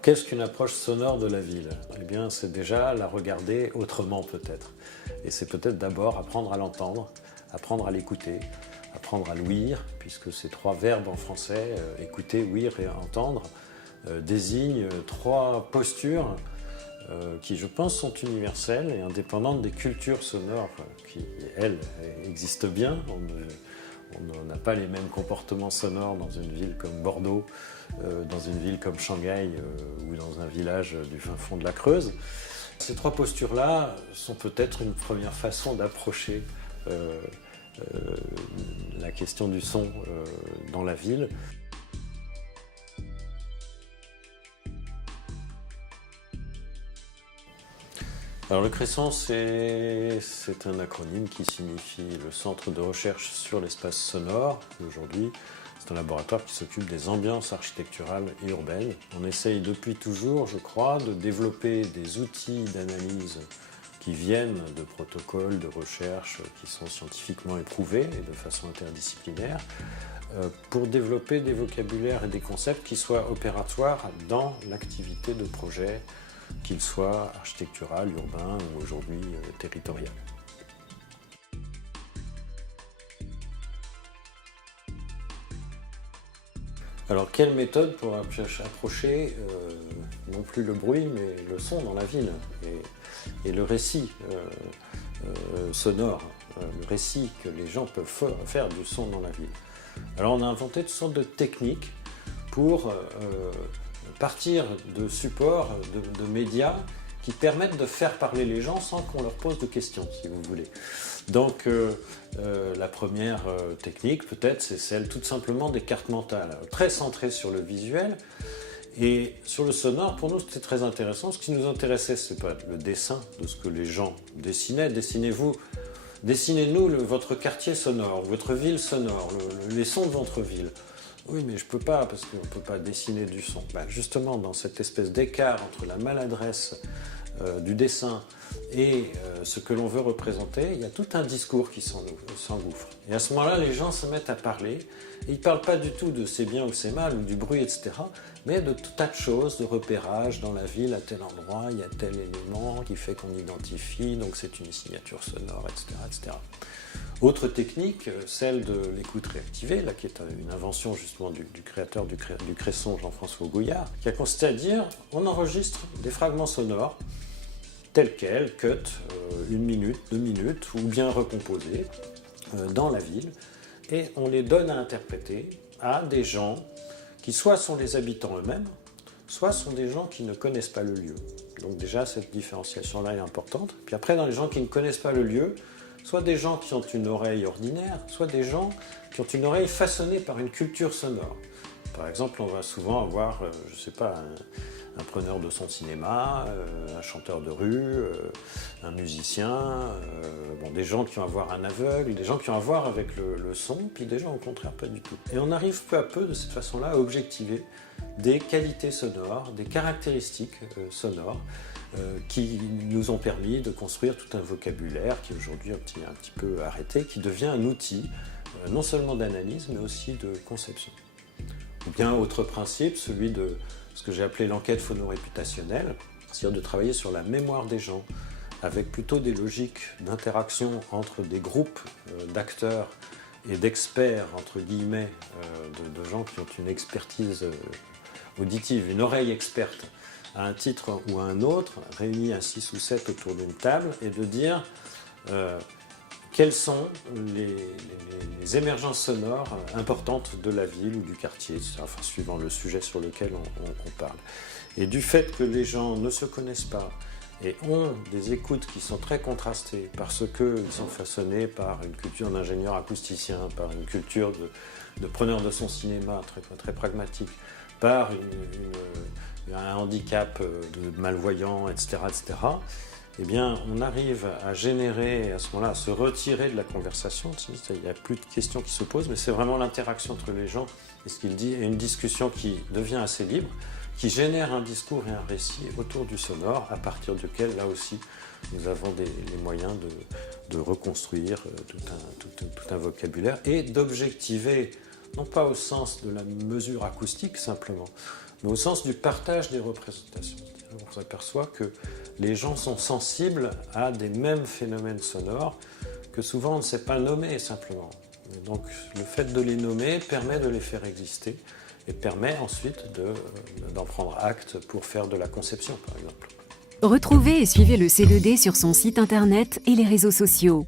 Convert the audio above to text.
Alors qu'est-ce qu'une approche sonore de la ville? Eh bien c'est déjà la regarder autrement peut-être. Et c'est peut-être d'abord apprendre à l'entendre, apprendre à l'écouter, apprendre à l'ouïr, puisque ces trois verbes en français, écouter, ouïr et entendre, désignent trois postures qui je pense sont universelles et indépendantes des cultures sonores qui, elles, existent bien. On n'a pas les mêmes comportements sonores dans une ville comme Bordeaux, dans une ville comme Shanghai ou dans un village du fin fond de la Creuse. Ces trois postures-là sont peut-être une première façon d'approcher la question du son dans la ville. Alors le Cresson, c'est un acronyme qui signifie le Centre de recherche sur l'espace sonore. Aujourd'hui, c'est un laboratoire qui s'occupe des ambiances architecturales et urbaines. On essaye depuis toujours, je crois, de développer des outils d'analyse qui viennent de protocoles de recherche qui sont scientifiquement éprouvés et de façon interdisciplinaire, pour développer des vocabulaires et des concepts qui soient opératoires dans l'activité de projet, qu'il soit architectural, urbain ou aujourd'hui territorial. Alors quelle méthode pour approcher non plus le bruit mais le son dans la ville et le récit sonore, le récit que les gens peuvent faire du son dans la ville. Alors on a inventé toutes sortes de techniques pour partir de supports, de médias qui permettent de faire parler les gens sans qu'on leur pose de questions, si vous voulez. Donc la première technique, peut-être, c'est celle tout simplement des cartes mentales, très centrée sur le visuel. Et sur le sonore, pour nous, c'était très intéressant. Ce qui nous intéressait, ce n'est pas le dessin de ce que les gens dessinaient. Dessinez-nous votre quartier sonore, votre ville sonore, les sons de votre ville. Oui, mais je ne peux pas, parce qu'on ne peut pas dessiner du son. Ben justement, dans cette espèce d'écart entre la maladresse du dessin et ce que l'on veut représenter, il y a tout un discours qui s'engouffre. Et à ce moment-là, les gens se mettent à parler, et ils ne parlent pas du tout de c'est bien ou c'est mal, ou du bruit, etc., mais de tout tas de choses, de repérage dans la ville, à tel endroit, il y a tel élément qui fait qu'on identifie, donc c'est une signature sonore, etc., etc. Autre technique, celle de l'écoute réactivée, là, qui est une invention justement du créateur du Cresson, Jean-François Gouillard, qui a consisté à dire on enregistre des fragments sonores tels quels, cut, 1 minute, 2 minutes, ou bien recomposés dans la ville, et on les donne à interpréter à des gens qui soit sont les habitants eux-mêmes, soit sont des gens qui ne connaissent pas le lieu. Donc déjà, cette différenciation-là est importante. Puis après, dans les gens qui ne connaissent pas le lieu, soit des gens qui ont une oreille ordinaire, soit des gens qui ont une oreille façonnée par une culture sonore. Par exemple, on va souvent avoir, je ne sais pas, un preneur de son cinéma, un chanteur de rue, un musicien, des gens qui ont à voir un aveugle, des gens qui ont à voir avec le son, puis des gens au contraire pas du tout. Et on arrive peu à peu de cette façon-là à objectiver des qualités sonores, des caractéristiques sonores qui nous ont permis de construire tout un vocabulaire qui est aujourd'hui un petit peu arrêté, qui devient un outil non seulement d'analyse mais aussi de conception. Ou bien autre principe, celui de ce que j'ai appelé l'enquête phonoréputationnelle, c'est-à-dire de travailler sur la mémoire des gens, avec plutôt des logiques d'interaction entre des groupes d'acteurs et d'experts, entre guillemets, de gens qui ont une expertise auditive, une oreille experte à un titre ou à un autre, réunis à 6 ou 7 autour d'une table, et de dire quelles sont les émergences sonores importantes de la ville ou du quartier, enfin, suivant le sujet sur lequel on parle. Et du fait que les gens ne se connaissent pas et ont des écoutes qui sont très contrastées parce qu'ils sont façonnés par une culture d'ingénieur acousticien, par une culture de preneur de son cinéma très, très pragmatique, par un handicap de malvoyants, etc., etc., eh bien, on arrive à générer, à ce moment-là, à se retirer de la conversation. Il n'y a plus de questions qui se posent, mais c'est vraiment l'interaction entre les gens et ce qu'il dit, et une discussion qui devient assez libre, qui génère un discours et un récit autour du sonore, à partir duquel, là aussi, nous avons les moyens de reconstruire tout un vocabulaire et d'objectiver non pas au sens de la mesure acoustique simplement, mais au sens du partage des représentations. On s'aperçoit que les gens sont sensibles à des mêmes phénomènes sonores que souvent on ne sait pas nommer simplement. Et donc le fait de les nommer permet de les faire exister et permet ensuite d'en prendre acte pour faire de la conception par exemple. Retrouvez et suivez le C2D sur son site internet et les réseaux sociaux.